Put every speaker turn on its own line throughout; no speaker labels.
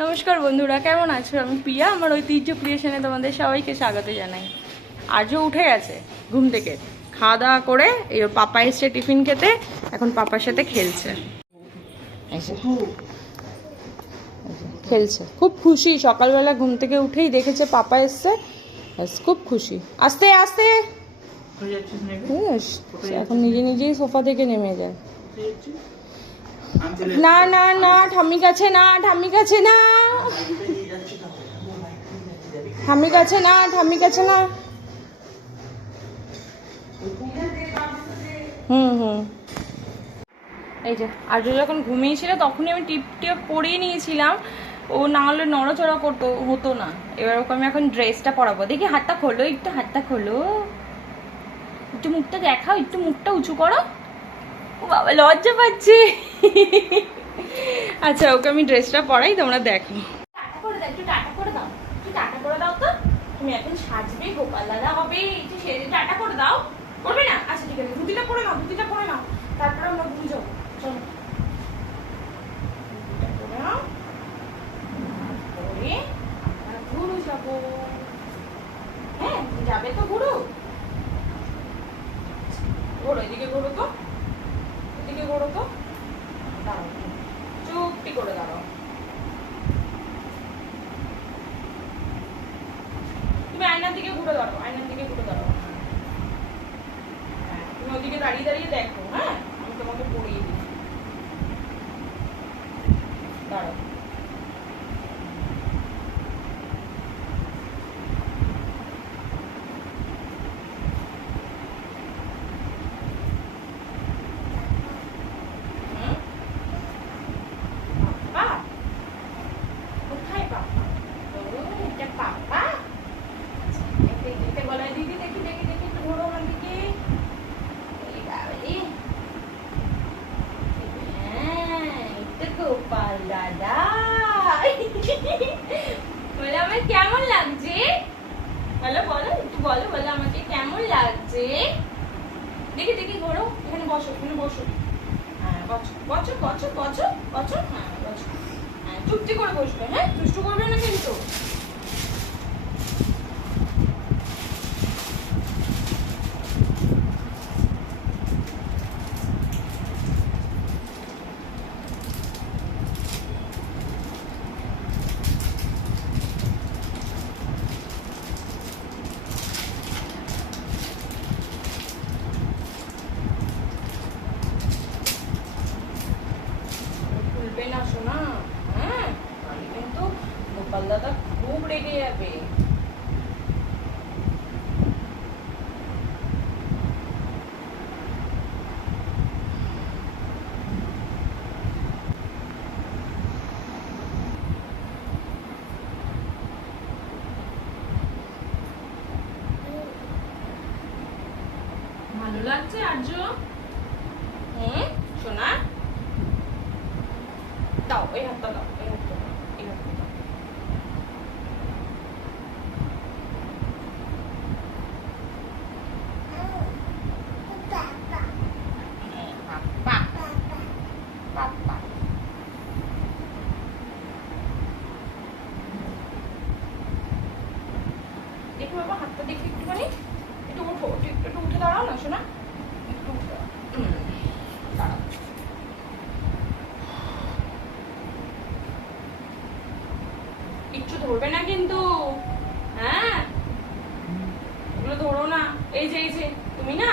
নমস্কার বন্ধুরা, কেমন আছো? আমি প্রিয়া, আমার ঐতিহ্য ক্রিয়েশনে তোমাদের সবাইকে স্বাগত জানাই। আজও উঠে গেছে ঘুম থেকে। খাওয়া দাওয়া করে এই পাপা এসছে টিফিন খেতে, এখন পাপার সাথে খেলছে। খেলছে। খুব খুশি, সকালবেলা ঘুম থেকে উঠেই দেখেছে পাপা এসছে। খুব খুশি। আস্তে আস্তে! এখন নিজে নিজেই সোফা থেকে নেমে যায়। না না না ঠাম্মি কাছে না ঠাম্মি কাছে না। ঠাম্মি কাছে না ঠাম্মি কাছে না। হুম হুম। এই যে আজ যখন ঘুমিয়েছিল তখনই আমি টিপ টিপ পরিয়ে নিয়েছিলাম। ও না হলে নড়াচড়া করতো হতো না। এবার ওকে আমি এখন ড্রেসটা পরাবো। দেখি হাতটা খোলো একটু হাতটা খোলো। একটু মুখটা দেখাও, একটু মুখটা উঁচু করো। ও বাবা, লজ্জা পাচ্ছে। আচ্ছা ওকে আমি ড্রেসটা পরাই, তোমরা দেখো। করে দাও, একটু টাটা করে দাও। করে দাও তো। তুমি এখন সাজবে, গোপাল দাদা টাটা করে দাও। করবে না? আচ্ছা ঠিক আছে নাও পরে নাও। যাব। হ্যাঁ যাবে তো ঘুরু। ঘোরো এদিকে ঘোরো তো। এদিকে ঘোরো তো। দাঁড়াও চুপটি করে দাঁড়াও। তুমি আয়নার দিকে ঘুরে দাঁড়াও আয়নার দিকে ঘুরে দাঁড়াও। হ্যাঁ, তুমি ওদিকে দাঁড়িয়ে দাঁড়িয়ে দেখো হ্যাঁ আমি তোমাকে পড়িয়ে দিই দাঁড়াও হুম? পাপা? কোথায় পাপা? ও, এটা পাপা? আচ্ছা, দেখতে দেখতে বলো, দিদি দেখি দেখি দেখি একটু ঘোরো আমার দিকে। এই বাবারে। হ্যাঁ, এটা গোপাল দাদা। বলে আমার কেমন লাগছে বলো বলো একটু বলো বলো আমাকে কেমন লাগছে দেখি দেখি ঘোরো এখানে বসো। হ্যাঁ বছর বছর বছর বছর বছর হ্যাঁ বছর হ্যাঁ চুপটি করে বসবে হ্যাঁ? দুষ্টু করবে না কিন্তু খুলবে না শোনা হ্যাঁ তাহলে কিন্তু গোপাল দাদা খুব রেগে যাবে ভালো লাগছে আর্য হুম শোনা? দাও দাও হাতটা দাও এই হাতটা দাও হ্যাঁ, পাপা পাপা দেখো বাবা হাতটা দেখি একটুখানি একটু উঠো একটু একটু উঠে দাঁড়াও না শোনা একটু উঠে দাঁড়াও। হুম, দাঁড়াও কিচ্ছু ধরবে না কিন্তু। হ্যাঁ? এগুলো ধরো না। এই যে এই যে, তুমি না,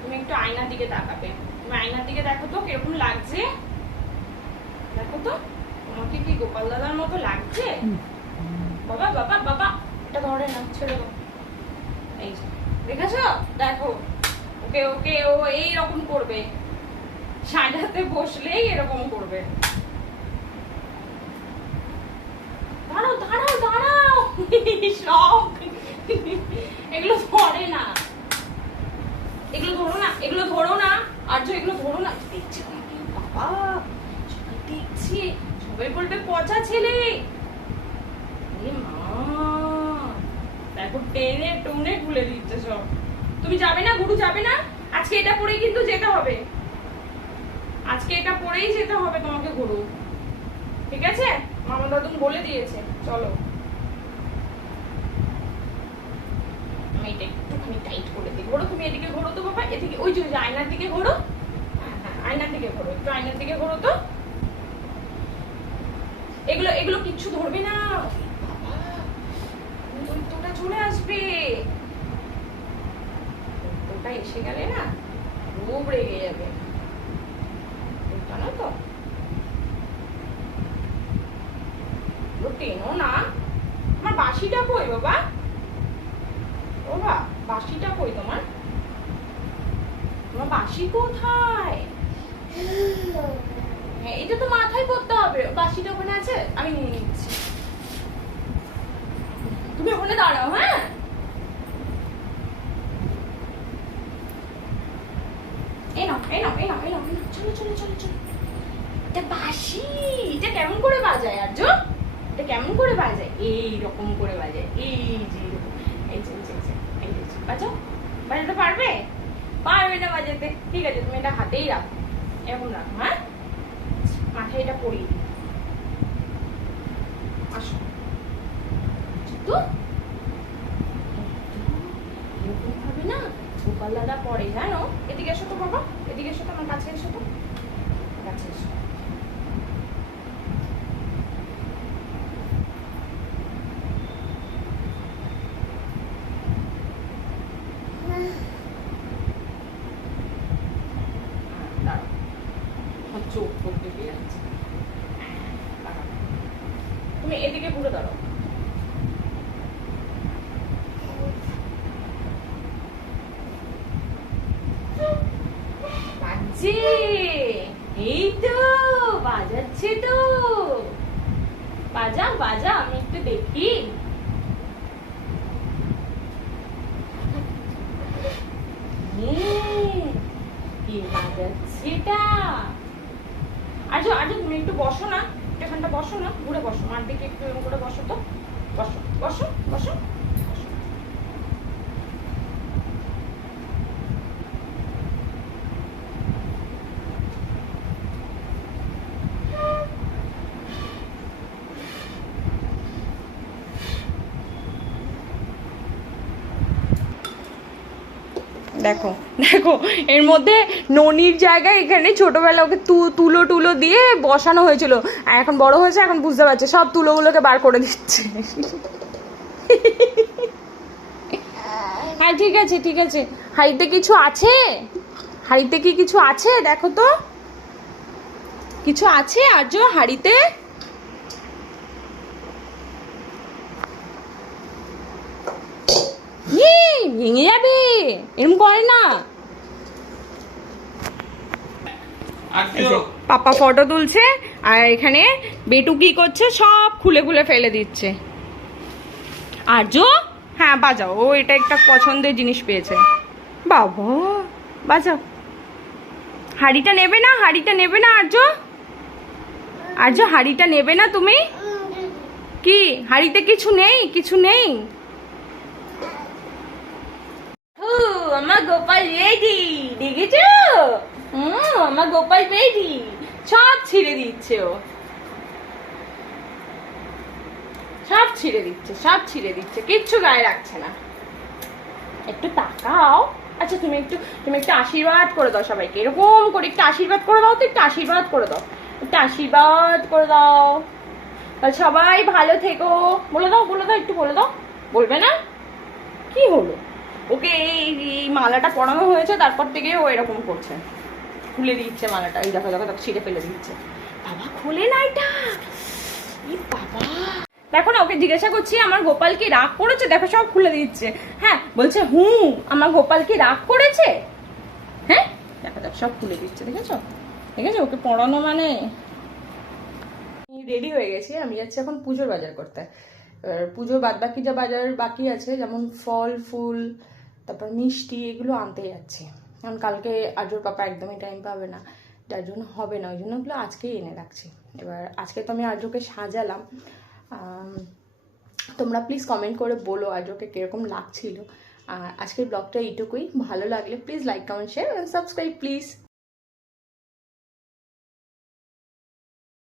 তুমি একটু আয়নার দিকে তাকাবে। তুমি আয়নার দিকে দেখো তো কীরকম লাগছে। দেখো তো, তোমাকে কি গোপাল দাদার মতো লাগছে? বাবা বাবা বাবা, এটা ধরে না ছেড়ে দাও। এই যে, দেখেছ? দেখো, ওকে ওকে, ও এই রকম করবে। সাজাতে বসলেই এরকম করবে। দাঁড়াও দাঁড়াও। শখ। এগুলো ধরে না। এগুলো ধরো না, এগুলো ধরো না। আর্য, এগুলো ধরো না। দেখছে বাবা, সবাই দেখছে। সবাই বলবে, পচা ছেলে। দেখো, টেনে টুনে খুলে দিচ্ছে সব। তুমি যাবে না, গুরু যাবে না? আজকে এটা পরেই কিন্তু যেতে হবে। আজকে এটা পরেই যেতে হবে তোমাকে, গুরু। ঠিক আছে? মামা দাদুন বলে দিয়েছে, চলো। আমি এটা একটুখানি টাইট করে দিই। ঘোরো তুমি এদিকে ঘোরো তো বাবা, এদিকে ওই যে আয়নার দিকে ঘোরো। হ্যাঁ হ্যাঁ আয়নার দিকে ঘোরো, একটু আয়নার দিকে ঘোরো তো। এগুলো এগুলো কিচ্ছু ধরবে না। দৈত্যটা চলে আসবে। দৈত্যটা এসে গেলে না, খুব রেগে যাবে। জানো তো? এগুলো টেনো না। আমার বাসিটা কই বাবা? ও বা বাসিটা কই তোমার? তোমার বাসি কোথায়? হ্যাঁ এটা তো মাথায় করতে হবে। বাসিটা ওখানে আছে? আমি নিয়ে নিচ্ছি। তুমি ওখানে দাঁড়াও হ্যাঁ। চলো চলো চলো চলো। এটা বাসি এটা কেমন করে বাজায় আর্য এটা কেমন করে বাজায়? এই রকম করে বাজায়। এই যে এই যে এই যে, বাজাতে পারবে? পারবে না বাজাতে। ঠিক আছে তুমি এটা হাতেই রাখো। এরকম রাখো হ্যাঁ? মাথায় এটা পরিয়ে দিই আসো তো এরকম ভাবে না গোপাল দাদা পরে জানো এদিকে এসো তো বাবা এদিকে এসো তো আমার কাছে এসো তো কাছে এসো হ্যাঁ, দাঁড়াও। আমার চোখ টোক বেরিয়ে যাচ্ছে। দাঁড়াও। তুমি এদিকে ঘুরে দাঁড়াও বাজছে এই তো, বাজাচ্ছে তো। বাজা বাজা, আমি একটু দেখি। বাজাচ্ছে এটা আচ্ছা আচ্ছা তুমি একটু বসো না এখানটা বসো না, ঘুরে বসো, মার দিকে একটু করে বসো তো। বসো বসো বসো বসো। দেখো দেখো, এর মধ্যে ননির জায়গায় এখানে ছোটবেলা ওকে তুলো টুলো দিয়ে বসানো হয়েছিল। আর এখন বড় হয়েছে, এখন বুঝতে পারছে, সব তুলোগুলোকে বার করে দিচ্ছে। হ্যাঁ ঠিক আছে ঠিক আছে। হাড়িতে কিছু আছে? হাড়িতে কি কিছু আছে? দেখো তো। কিছু আছে আর্য হাড়িতে? ভেঙে যাবে। এরকম করে না। পাপা ফটো তুলছে আর এখানে বেটু কি করছে সব খুলে খুলে ফেলে দিচ্ছে। আর্য? হ্যাঁ বাজাও। ও এটা একটা পছন্দের জিনিস পেয়েছে। বাবা বাজাও। হাড়িটা নেবে না? হাড়িটা নেবে না আর্য? আর্য হাড়িটা নেবে না তুমি? কি? হাড়িতে কিছু নেই? কিছু নেই ও আমার গোপাল হুম, আমার গোপাল সব ছিঁড়ে দিচ্ছে ও। সব ছিঁড়ে দিচ্ছে, সব ছিঁড়ে দিচ্ছে, কিচ্ছু গায়ে রাখছে না। একটু তাকাও। আচ্ছা তুমি একটু তুমি একটু আশীর্বাদ করে দাও সবাইকে। এরকম করে একটু আশীর্বাদ করে দাও তো, একটু আশীর্বাদ করে দাও। একটু আশীর্বাদ করে দাও। সবাই ভালো থেকো। বলে দাও বলে দাও, একটু বলে দাও। বলবে না? কি হলো? ওকে এই এই মালাটা পরানো হয়েছে, তারপর থেকে ও এরকম করছে। খুলে দিচ্ছে মালাটা, এই দেখো দেখো দেখো, ছিঁড়ে ফেলে দিচ্ছে। বাবা, খুলে না এটা। বাবা। দেখো না, ওকে জিজ্ঞাসা করছি, আমার গোপাল কি রাগ করেছে? দেখো, সব খুলে দিচ্ছে। হ্যাঁ বলছে হুম আমার গোপাল কি রাগ করেছে? হ্যাঁ? দেখো দেখো, সব খুলে দিচ্ছে, দেখেছ? দেখেছ? ওকে পড়ানো মানে? রেডি হয়ে গেছি, আমি যাচ্ছি এখন পুজোর বাজার করতে। পুজোর বাদ বাকি যা বাজার বাকি আছে, যেমন ফল, ফুল তারপর মিষ্টি এগুলো আনতে যাচ্ছে। কারণ কালকে আজুর পাপা একদমই টাইম পাবে না, যার জন্য হবে না, ওই জন্য ওগুলো আজকেই এনে রাখছি। এবার আজকে তো আমি আজুকে সাজালাম। তোমরা প্লিজ কমেন্ট করে বলো আজকে কীরকম লাগছিল। আর আজকের ব্লগটা এইটুকুই। ভালো লাগলে please like comment share subscribe please